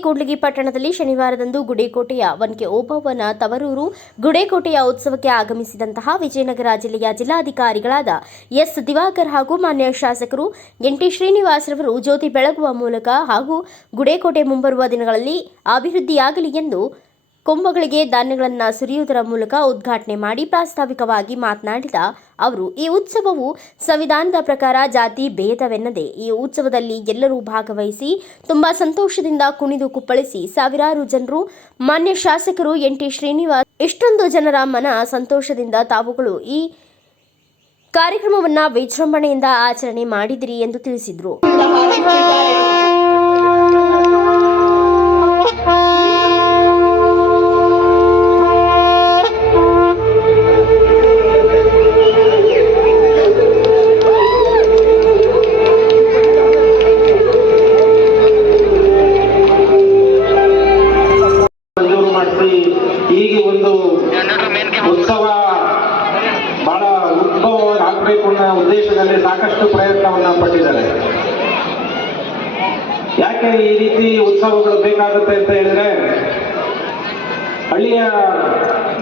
ಕೂಡ್ಲಿಗಿ ಪಟ್ಟಣದಲ್ಲಿ ಶನಿವಾರದಂದು ಗುಡೇಕೋಟೆಯ ವನ್ಕೆ ಓಬವ್ವನ ತವರೂರು ಗುಡೇಕೋಟೆಯ ಉತ್ಸವಕ್ಕೆ ಆಗಮಿಸಿದಂತಹ ವಿಜಯನಗರ ಜಿಲ್ಲೆಯ ಜಿಲ್ಲಾಧಿಕಾರಿಗಳಾದ ಎಸ್ ದಿವಾಕರ್ ಹಾಗೂ ಮಾನ್ಯ ಶಾಸಕರು ಎನ್ ಟಿ ಶ್ರೀನಿವಾಸರವರು ಜ್ಯೋತಿ ಬೆಳಗುವ ಮೂಲಕ ಹಾಗೂ ಗುಡೇಕೋಟೆ ಮುಂಬರುವ ದಿನಗಳಲ್ಲಿ ಅಭಿವೃದ್ಧಿಯಾಗಲಿ ಎಂದು ಕೊಂಬಗಳಿಗೆ ಧಾನ್ಯಗಳನ್ನು ಸುರಿಯುವುದರ ಮೂಲಕ ಉದ್ಘಾಟನೆ ಮಾಡಿ ಪ್ರಾಸ್ತಾವಿಕವಾಗಿ ಮಾತನಾಡಿದ ಅವರು, ಈ ಉತ್ಸವವು ಸಂವಿಧಾನದ ಪ್ರಕಾರ ಜಾತಿ ಭೇದವೆನ್ನದೆ, ಈ ಉತ್ಸವದಲ್ಲಿ ಎಲ್ಲರೂ ಭಾಗವಹಿಸಿ ತುಂಬಾ ಸಂತೋಷದಿಂದ ಕುಣಿದು ಕುಪ್ಪಳಿಸಿ ಸಾವಿರಾರು ಜನರು, ಮಾನ್ಯ ಶಾಸಕರು ಎನ್ ಟಿ ಶ್ರೀನಿವಾಸ್ ಇಷ್ಟೊಂದು ಜನರ ಮನ ಸಂತೋಷದಿಂದ ತಾವುಗಳು ಈ ಕಾರ್ಯಕ್ರಮವನ್ನ ವಿಜೃಂಭಣೆಯಿಂದ ಆಚರಣೆ ಮಾಡಿದಿರಿ ಎಂದು ತಿಳಿಸಿದರು. ಯಾಕೆ ಈ ರೀತಿ ಉತ್ಸವಗಳು ಬೇಕಾಗುತ್ತೆ ಅಂತ ಹೇಳಿದ್ರೆ ಹಳ್ಳಿಯ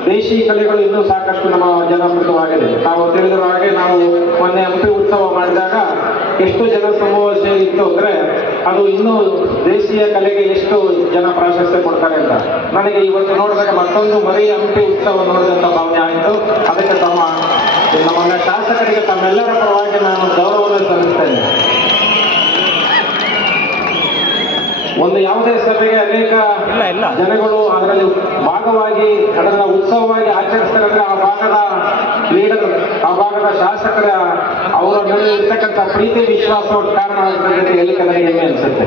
ದೇಶಿ ಕಲೆಗಳು ಇನ್ನೂ ಸಾಕಷ್ಟು ನಮ್ಮ ಜನಪ್ರಿಯವಾಗಿದೆ. ನಾವು ತಿಳಿದಿರೋ ಹಾಗೆ ನಾವು ಮೊನ್ನೆ ಹಂಪಿ ಉತ್ಸವ ಮಾಡಿದಾಗ ಎಷ್ಟು ಜನ ಸಮೂಹ ಸೇರಿತ್ತು ಅಂದ್ರೆ ಅದು ಇನ್ನೂ ದೇಶೀಯ ಕಲೆಗೆ ಎಷ್ಟು ಜನ ಪ್ರಾಶಸ್ತ್ಯ ಕೊಡ್ತಾರೆ ಅಂತ. ನನಗೆ ಇವತ್ತು ನೋಡಿದಾಗ ಮತ್ತೊಂದು ಮರಿ ಹಂಪಿ ಉತ್ಸವ ನೋಡಿದಂತ ಭಾವನೆ ಆಯಿತು. ಅದಕ್ಕೆ ತಮ್ಮ ನಮ್ಮ ಶಾಸಕರಿಗೆ ತಮ್ಮೆಲ್ಲರ ಪರವಾಗಿ ನಾನು ಗೌರವವನ್ನು ಸಲ್ಲಿಸ್ತೇನೆ. ಒಂದು ಯಾವುದೇ ಸಭೆಗೆ ಅನೇಕ ಇಲ್ಲ, ಇಲ್ಲ. ಜನಗಳು ಅದರಲ್ಲಿ ಭಾಗವಾಗಿ ಅದನ್ನ ಉತ್ಸವವಾಗಿ ಆಚರಿಸ್ತಾರೆ ಆ ಭಾಗದ ಲೀಡರ್ ಆ ಭಾಗದ ಶಾಸಕರ ಅವರ ನಡುವೆ ಇರ್ತಕ್ಕಂಥ ಪ್ರೀತಿ ವಿಶ್ವಾಸ ಕಾರಣ ಎಲ್ಲಿ ಅನಿಸುತ್ತೆ ಹೆಮ್ಮೆ ಅನ್ಸುತ್ತೆ.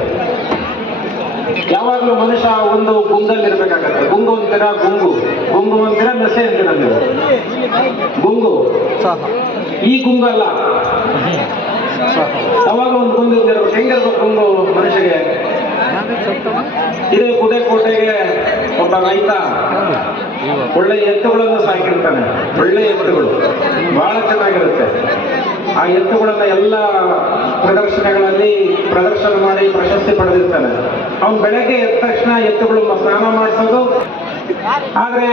ಯಾವಾಗಲೂ ಮನುಷ್ಯ ಒಂದು ಗುಂಗಲ್ಲಿ ಇರ್ಬೇಕಾಗತ್ತೆ. ಗುಂಗು ಅಂತೀರ ಗುಂಗು. ಗುಂಗು ಅಂತೀರ ನಸೆ ಅಂತೀರ ನೀವು ಗುಂಗು. ಈ ಗುಂಗಲ್ಲ. ಯಾವಾಗ ಒಂದು ಗುಂಗು ಹೆಂಗಿರ್ಬೇಕು ಗುಂಗು? ಇದೇ ಕೋಟೆಗೆ ಒಬ್ಬ ರೈತ ಒಳ್ಳೆ ಎತ್ತುಗಳನ್ನು ಸಾಕಿರ್ತಾನೆ ಒಳ್ಳೆ ಎತ್ತುಗಳು. ಬಹಳ ಚೆನ್ನಾಗಿರುತ್ತೆ. ಆ ಎತ್ತುಗಳನ್ನ ಎಲ್ಲ ಪ್ರದರ್ಶನಗಳಲ್ಲಿ ಪ್ರದರ್ಶನ ಮಾಡಿ ಪ್ರಶಸ್ತಿ ಪಡೆದಿರ್ತಾನೆ. ಅವನು ಬೆಳಗ್ಗೆ ಎದ್ದ ತಕ್ಷಣ ಎತ್ತುಗಳು ಸ್ನಾನ ಮಾಡಿಸೋದು. ಆದ್ರೆ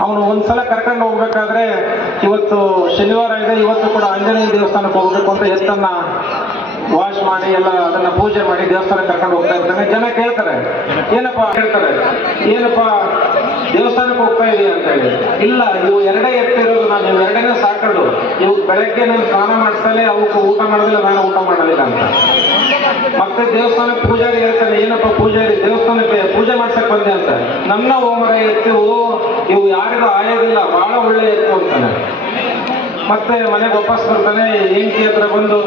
ಅವನು ಒಂದ್ಸಲ ಕರ್ಕೊಂಡು ಹೋಗ್ಬೇಕಾದ್ರೆ ಇವತ್ತು ಶನಿವಾರ ಇದೆ, ಇವತ್ತು ಕೂಡ ಆಂಜನೇಯ ದೇವಸ್ಥಾನಕ್ಕೆ ಹೋಗ್ಬೇಕು ಅಂತ ಎತ್ತನ್ನ ವಾಶ್ ಮಾಡಿ ಎಲ್ಲ ಅದನ್ನ ಪೂಜೆ ಮಾಡಿ ದೇವಸ್ಥಾನಕ್ಕೆ ಕರ್ಕೊಂಡು ಹೋಗ್ತಾ ಇರ್ತಾನೆ. ಜನ ಕೇಳ್ತಾರೆ, ಏನಪ್ಪ ಹೇಳ್ತಾರೆ? ಏನಪ್ಪ ದೇವಸ್ಥಾನಕ್ಕೆ ಹೋಗ್ತಾ ಇದೆ ಅಂತ ಹೇಳಿ. ಇಲ್ಲ ನೀವು ಎರಡೇ ಎತ್ತಿರೋದು ನಾನು ನೀವು ಎರಡನೇ ಸಾಕೊಂಡು ನೀವು ಬೆಳಗ್ಗೆ ನಾನು ಸ್ನಾನ ಮಾಡಿಸ್ತಾನೆ, ಅವಕ್ಕೆ ಊಟ ಮಾಡೋದಿಲ್ಲ, ನಾನು ಊಟ ಮಾಡೋದಿಲ್ಲ ಅಂತ. ಮತ್ತೆ ದೇವಸ್ಥಾನಕ್ಕೆ ಪೂಜಾರಿ ಹೇಳ್ತಾನೆ, ಏನಪ್ಪ ಪೂಜಾರಿ, ದೇವಸ್ಥಾನಕ್ಕೆ ಪೂಜೆ ಮಾಡ್ಸಕ್ ಬಂದೆ ಅಂತ. ನನ್ನ ಹೋಮರ ಎತ್ತು, ಇವು ಯಾರಿಗೂ ಆಯೋದಿಲ್ಲ ಬಹಳ ಒಳ್ಳೆ ಎತ್ತು ಅಂತಾನೆ. ಮತ್ತೆ ಮನೆಗೆ ವಾಪಸ್ ಬರ್ತಾನೆ, ಹೆಂಡತಿ ಹತ್ರ ಬಂದು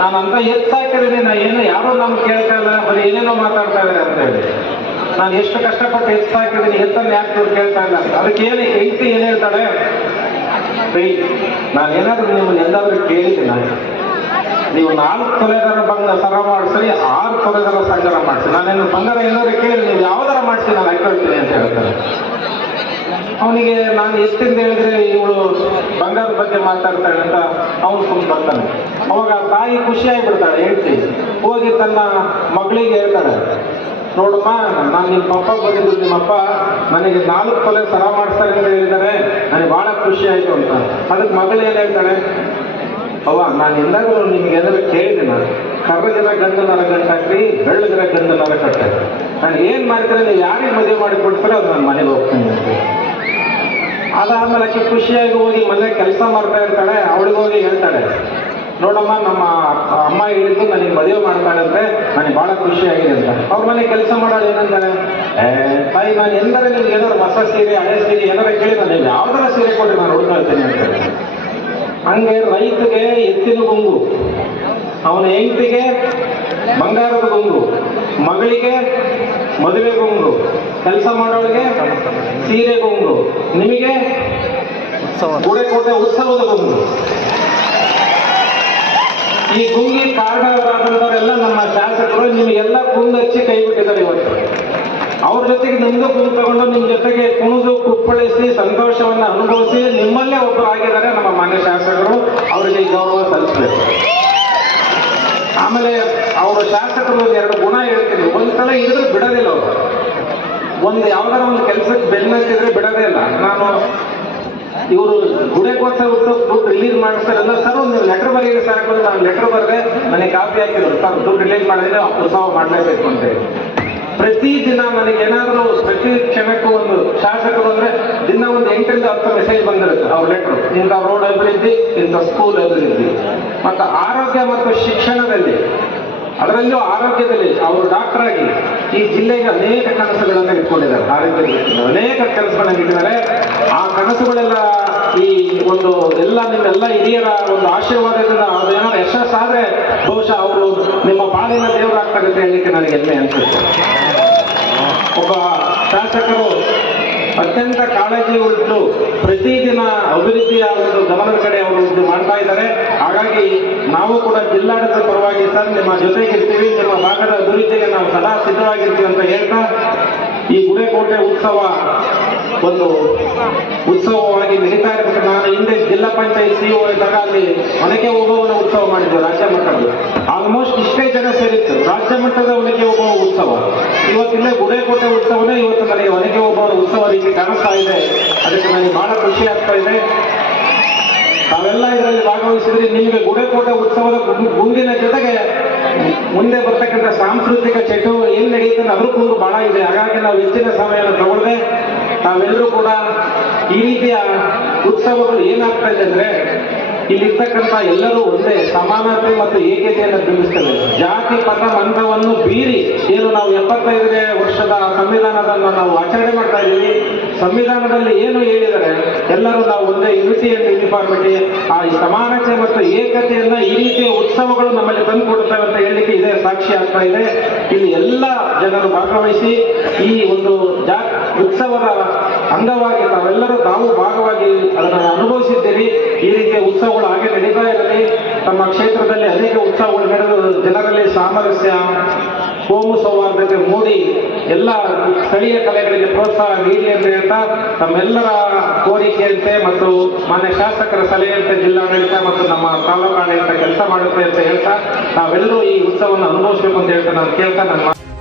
ನಾನು ಅಂತ ಎತ್ತಾಕಿದ್ದೀನಿ ನಾ ಏನು, ಯಾರು ನಮ್ಗೆ ಕೇಳ್ತಾ ಇಲ್ಲ, ಬರೀ ಏನೇನೋ ಮಾತಾಡ್ತಾ ಇದ್ದಾರೆ ಅಂತ ಹೇಳಿ. ನಾನು ಎಷ್ಟು ಕಷ್ಟಪಟ್ಟು ಎತ್ತಾಕಿದ್ದೀನಿ ಎತ್ತನ್ನು ಯಾಕೆ ಇವ್ರು ಕೇಳ್ತಾ ಇಲ್ಲ ಅದಕ್ಕೆ ಏನು ಹೆಂಡತಿ ಏನು ಹೇಳ್ತಾಳೆ ಬೈ ನಾನು ಏನಾದರೂ ನಿಮ್ಮನ್ನ ಕೇಳಿದ್ದೆ ನಾನು ನೀವು ನಾಲ್ಕು ತೊಲೆದರ ಬಂಗ ಸರ ಮಾಡಿಸ್ರಿ, ಆರು ತೊಲೆದರ ಸಂಗ್ರಹ ಮಾಡಿಸಿ ನಾನೇನು ಬಂಗಾರ ಏನಾದ್ರು ಕೇಳಿ, ನೀವು ಯಾವ್ದಾರ ಮಾಡಿಸಿ ನಾನು ಹಾಕೊಳ್ತೀನಿ ಅಂತ ಹೇಳ್ತಾರೆ. ಅವನಿಗೆ ನಾನು ಎಷ್ಟಿಂದ ಹೇಳಿದ್ರೆ ಇವಳು ಬಂಗಾರದ ಬಗ್ಗೆ ಮಾತಾಡ್ತಾಳೆ ಅಂತ ಅವನು ಸುಮ್ಮನೆ ಬರ್ತಾನೆ. ಅವಾಗ ತಾಯಿ ಖುಷಿ ಆಗಿಬಿಡ್ತಾಳೆ ಹೇಳ್ತಿ ಹೋಗಿ ತನ್ನ ಮಗಳಿಗೆ ಹೇಳ್ತಾಳೆ, ನೋಡಮ್ಮ, ನಾನು ನಿಮ್ಮ ಪಪ್ಪ ಬಂದಿದ್ದು ನಿಮ್ಮಪ್ಪ ನನಗೆ ನಾಲ್ಕು ತಲೆ ಸರ ಮಾಡಿಸ್ತಾರೆ ಅಂತ ಹೇಳಿದ್ದಾರೆ. ನನಗೆ ಬಹಳ ಖುಷಿ ಆಯಿತು ಅಂತ. ಅದಕ್ಕೆ ಮಗಳು ಏನು ಹೇಳ್ತಾಳೆ, ಅವ್ವ, ನಾನು ಎಲ್ಲರೂ ನಿಮ್ಗೆ ಏನಾದ್ರು ಕೇಳಿದೆ ನಾನು. ಕರ್ರಗಿರ ಗಂಡನರ ಗಂಟಾಕ್ರಿ ಬೆಳ್ಳಗಿರ ಗಂಡನರ ಕಟ್ಟಾಕ್ರಿ ನಾನು ಏನು ಮಾಡ್ತಾರೆ ನೀವು ಯಾರಿಗೆ ಮದುವೆ ಮಾಡಿ ಕೊಡ್ತಾರೋ ಅದು ನಾನು ಮನೆಗೆ ಹೋಗ್ತೀನಿ ಅಂತ. ಅದಾದ್ಮೇಲೆ ಆಕೆ ಖುಷಿಯಾಗಿ ಹೋಗಿ ಮನೆ ಕೆಲಸ ಮಾಡ್ತಾ ಇರ್ತಾಳೆ, ಅವಳಿಗೆ ಹೋಗಿ ಹೇಳ್ತಾಳೆ, ನೋಡಮ್ಮ, ನಮ್ಮ ಅಮ್ಮ ಹಿಡಿದು ನನಗೆ ಮದುವೆ ಮಾಡ್ತಾಳಂತೆ ನನಗೆ ಬಹಳ ಖುಷಿಯಾಗಿದೆ ಅಂತ. ಅವ್ರ ಮನೆ ಕೆಲಸ ಮಾಡೋದು ಏನಂತಾಳೆ ತಾಯಿ ನಾನು ಎಂದರೆ ನಿಮ್ಗೆ ಏನಾದ್ರು ಹೊಸ ಸೀರೆ, ಹಳೆ ಸೀರೆ ಏನಾರ ಕೇಳಿ, ನಾನು ಯಾವ್ದಾರ ಸೀರೆ ಕೊಟ್ಟು ನಾನು ಹುಡುಕಾಡ್ತೀನಿ ಅಂತ ಹಂಗೆ ರೈತಗೆ ಎತ್ತಿನ ಗುಂಗು, ಅವನ ಹೆಂಡತಿಗೆ ಬಂಗಾರದ ಗುಂಗು, ಮಗಳಿಗೆ ಮದುವೆ ಗುಂಗು ಕೆಲಸ ಮಾಡೋಳಿಗೆ ಸೀರೆ ಗುಂಗು ನಿಮಗೆ ಗುಡೆಕೋಟೆ ಉತ್ಸವದ ಗುಂಗು ಈ ಗುಂಗಿ ಕಾರಣರಾದಂಥವರೆಲ್ಲ ನಮ್ಮ ಶಾಸಕರು ನಿಮಗೆಲ್ಲ ಕುಂದಚ್ಚಿ ಹಚ್ಚಿ ಕೈ ಬಿಟ್ಟಿದ್ದಾರೆ ಇವತ್ತು. ಅವ್ರ ಜೊತೆಗೆ ನಿಮ್ದು ಕುಂದು ತಗೊಂಡು ನಿಮ್ಮ ಜೊತೆಗೆ ಕುಣಿದು ಕುಪ್ಪಳಿಸಿ ಸಂತೋಷವನ್ನು ಅನುಭವಿಸಿ ನಿಮ್ಮಲ್ಲೇ ಒಬ್ಬರು ಆಗಿದ್ದಾರೆ ನಮ್ಮ ಮಾನ್ಯ ಶಾಸಕರು ಅವರಿಗೆ ಗೌರವ ಸಲ್ಲಿಸಬೇಕು. ಆಮೇಲೆ ಅವರು ಶಾಸಕರು ಎರಡು ಗುಣ ಹೇಳ್ತೀನಿ. ಒಂದ್ಸಲ ಹಿಡಿದ್ರೆ ಬಿಡೋದಿಲ್ಲ ಅವರು. ಒಂದು ಯಾವ್ದಾರ ಒಂದು ಕೆಲಸಕ್ಕೆ ಬೆನ್ನತ್ತಿದ್ರೆ ಬಿಡೋದೇ ಇಲ್ಲ. ನಾನು ಇವರು ಗುಡೆಗೋತ್ಸವ ಉತ್ಸವ ದುಡ್ಡು ರಿಲೀಸ್ ಮಾಡಿಸ್ತಾರಲ್ಲ ಸರ್, ಒಂದು ಲೆಟರ್ ಬರೀರಿ ಸರ್ ನಾನು ಲೆಟರ್ ಬರೆದೆ ನನಗೆ ಕಾಪಿ ಹಾಕಿದ್ರು ಸರ್, ದುಡ್ಡು ರಿಲೀಸ್ ಮಾಡಿದ್ರೆ ಉತ್ಸವ ಮಾಡಲೇಬೇಕು ಅಂತ ಪ್ರತಿ ದಿನ ನನಗೆ ಏನಾದರೂ ಪ್ರತಿ ಕ್ಷಣಕ್ಕೂ ಒಂದು ಶಾಸಕರು ಅಂದ್ರೆ ದಿನ ಒಂದು ಎಂಟರಿಂದ ಹತ್ತು ಮೆಸೇಜ್ ಬಂದಿರುತ್ತೆ ಅವ್ರ ಲೆಟರ್ ಇಂಥ ರೋಡ್ ಅಭಿವೃದ್ಧಿ, ಇಂಥ ಸ್ಕೂಲ್ ಅಭಿವೃದ್ಧಿ. ಮತ್ತು ಆರೋಗ್ಯ ಮತ್ತು ಶಿಕ್ಷಣದಲ್ಲಿ ಅದರಲ್ಲೂ ಆರೋಗ್ಯದಲ್ಲಿ ಅವರು ಡಾಕ್ಟರ್ ಆಗಿ ಈ ಜಿಲ್ಲೆಗೆ ಅನೇಕ ಕನಸುಗಳನ್ನು ಇಟ್ಕೊಂಡಿದ್ದಾರೆ. ಅನೇಕ ಕೆಲಸಗಳನ್ನು ಇಟ್ಟಿದ್ದಾರೆ. ಆ ಕನಸುಗಳೆಲ್ಲ ಈ ಒಂದು ಎಲ್ಲ ನಿಮ್ಮೆಲ್ಲ ಹಿರಿಯರ ಒಂದು ಆಶೀರ್ವಾದದಿಂದ ಅದೇನಾದ್ರು ಯಶಸ್ಸಾದ್ರೆ ಬಹುಶಃ ಅವರು ನಿಮ್ಮ ಪಾಲಿನ ದೇವರಾಗ್ತಾರೆ ಅಂತ ಹೇಳಲಿಕ್ಕೆ ನನಗೆ ಹೆಮ್ಮೆ ಅನಿಸುತ್ತೆ. ಒಬ್ಬ ಶಾಸಕರು ಅತ್ಯಂತ ಕಾಳಜಿ ಉಂಟು ಪ್ರತಿದಿನ ಅಭಿವೃದ್ಧಿಯ ಒಂದು ಗಮನದ ಕಡೆ ಅವರು ಇದು ಮಾಡ್ತಾ ಇದ್ದಾರೆ ಹಾಗಾಗಿ ನಾವು ಕೂಡ ಜಿಲ್ಲಾಡಳಿತ ಪರವಾಗಿ ಸರ್ ನಿಮ್ಮ ಜೊತೆಗಿರ್ತೀವಿ ನಿಮ್ಮ ಭಾಗದ ಅಭಿವೃದ್ಧಿಗೆ ನಾವು ಸದಾ ಸಿದ್ಧವಾಗಿರ್ತೀವಿ ಅಂತ ಹೇಳ್ತಾ ಈ ಗುಡೆಕೋಟೆ ಉತ್ಸವ ಒಂದು ಉತ್ಸವವಾಗಿ ನಡೀತಾ ಇರಬೇಕು ನಾನು ಹಿಂದೆ ಜಿಲ್ಲಾ ಪಂಚಾಯತ್ ಸಿಇಒ ಇದ್ದಾಗ ಅಲ್ಲಿ ಒನಕೆ ಓಬವ್ವನ ಉತ್ಸವ ಮಾಡಿದ್ದು ರಾಜ್ಯ ಮಟ್ಟದ್ದು. ಆಲ್ಮೋಸ್ಟ್ ಇಷ್ಟೇ ಜನ ಸೇರಿತ್ತು. ರಾಜ್ಯ ಮಟ್ಟದ ಒನಕೆ ಓಬವ್ವ ಉತ್ಸವ. ಇವತ್ತಿಲ್ಲ ಗುಡೆಕೋಟೆ ಉತ್ಸವನೇ ಇವತ್ತು ನನಗೆ ಒನಕೆ ಓಬವ್ವನ ಉತ್ಸವ ರೀತಿ ಕಾಣಿಸ್ತಾ ಇದೆ. ಅದಕ್ಕೆ ನನಗೆ ಬಹಳ ಖುಷಿ ಆಗ್ತಾ ಇದೆ. ಭಾಗವಹಿಸಿದ್ರೆ ನಿಮಗೆ ಗುಡಕೋಟ ಉತ್ಸವದ ಮುಂದಿನ ಜೊತೆಗೆ ಮುಂದೆ ಬರ್ತಕ್ಕಂಥ ಸಾಂಸ್ಕೃತಿಕ ಚಟುವಟಿಕೆ ಏನ್ ನಡೆಯುತ್ತೆ ಅದ್ರ ಕೂಡ ಬಹಳ ಇದೆ. ಹಾಗಾಗಿ ನಾವು ಹೆಚ್ಚಿನ ಸಮಯವನ್ನು ತಗೊಳ್ಳದೆ ನಾವೆಲ್ಲರೂ ಕೂಡ ಈ ರೀತಿಯ ಉತ್ಸವಗಳು ಏನಾಗ್ತಾ ಇದೆ ಅಂದ್ರೆ ಇಲ್ಲಿರ್ತಕ್ಕಂಥ ಎಲ್ಲರೂ ಒಂದೇ ಸಮಾನತೆ ಮತ್ತು ಏಕತೆಯನ್ನು ಬಿಂಬಿಸ್ತದೆ ಜಾತಿ ಪಥ ಮಂತ್ರವನ್ನು ಬೀರಿ ಏನು ನಾವು ಎಪ್ಪತ್ತೈದನೇ ವರ್ಷದ ಸಂವಿಧಾನದನ್ನು ನಾವು ಆಚರಣೆ ಮಾಡ್ತಾ ಇದ್ದೀವಿ ಸಂವಿಧಾನದಲ್ಲಿ ಏನು ಹೇಳಿದರೆ ಎಲ್ಲರೂ ನಾವು ಒಂದೇ ಯುನಿಟಿ ಅಂಡ್ ಯೂನಿಫಾರ್ಮಿಟಿ ಆ ಸಮಾನತೆ ಮತ್ತು ಏಕತೆಯನ್ನ ಈ ರೀತಿಯ ಉತ್ಸವಗಳು ನಮ್ಮಲ್ಲಿ ತಂದು ಕೊಡುತ್ತವೆ ಅಂತ ಹೇಳಲಿಕ್ಕೆ ಇದೇ ಸಾಕ್ಷಿ ಆಗ್ತಾ ಇದೆ. ಇಲ್ಲಿ ಎಲ್ಲ ಜನರು ಭಾಗವಹಿಸಿ ಈ ಒಂದು ಜಾ ಉತ್ಸವದ ಅಂಗವಾಗಿ ತಾವೆಲ್ಲರೂ ತಾವು ಭಾಗವಾಗಿ ಅದನ್ನು ಅನುಭವಿಸಿದ್ದೀರಿ. ಈ ರೀತಿಯ ಉತ್ಸವಗಳು ಹಾಗೆ ನಡೀತಾ ಇರಲಿ. ತಮ್ಮ ಕ್ಷೇತ್ರದಲ್ಲಿ ಅನೇಕ ಉತ್ಸವಗಳು ನಡೆದು ಜನರಲ್ಲಿ ಸಾಮರಸ್ಯ ಕೋಮು ಸೌಹಾರ್ದತೆ ಮೂಡಿ ಎಲ್ಲ ಸ್ಥಳೀಯ ಕಲೆಗಳಿಗೆ ಪ್ರೋತ್ಸಾಹ ನೀಡಲಿ ಅಂತ ಹೇಳ್ತಾ ತಮ್ಮೆಲ್ಲರ ಕೋರಿಕೆಯಂತೆ ಮತ್ತು ಮಾನ್ಯ ಶಾಸಕರ ಸಲಹೆಯಂತೆ ಜಿಲ್ಲಾಡಳಿತ ಮತ್ತು ನಮ್ಮ ತಾಲೂಕು ಆಡಳಿತ ಕೆಲಸ ಮಾಡುತ್ತೆ ಅಂತ ಹೇಳ್ತಾ ನಾವೆಲ್ಲರೂ ಈ ಉತ್ಸವವನ್ನು ಅನುಭವಿಸಬೇಕು ಅಂತ ಹೇಳ್ತಾ ನಾನು ಕೇಳ್ತಾ ಮಾತು.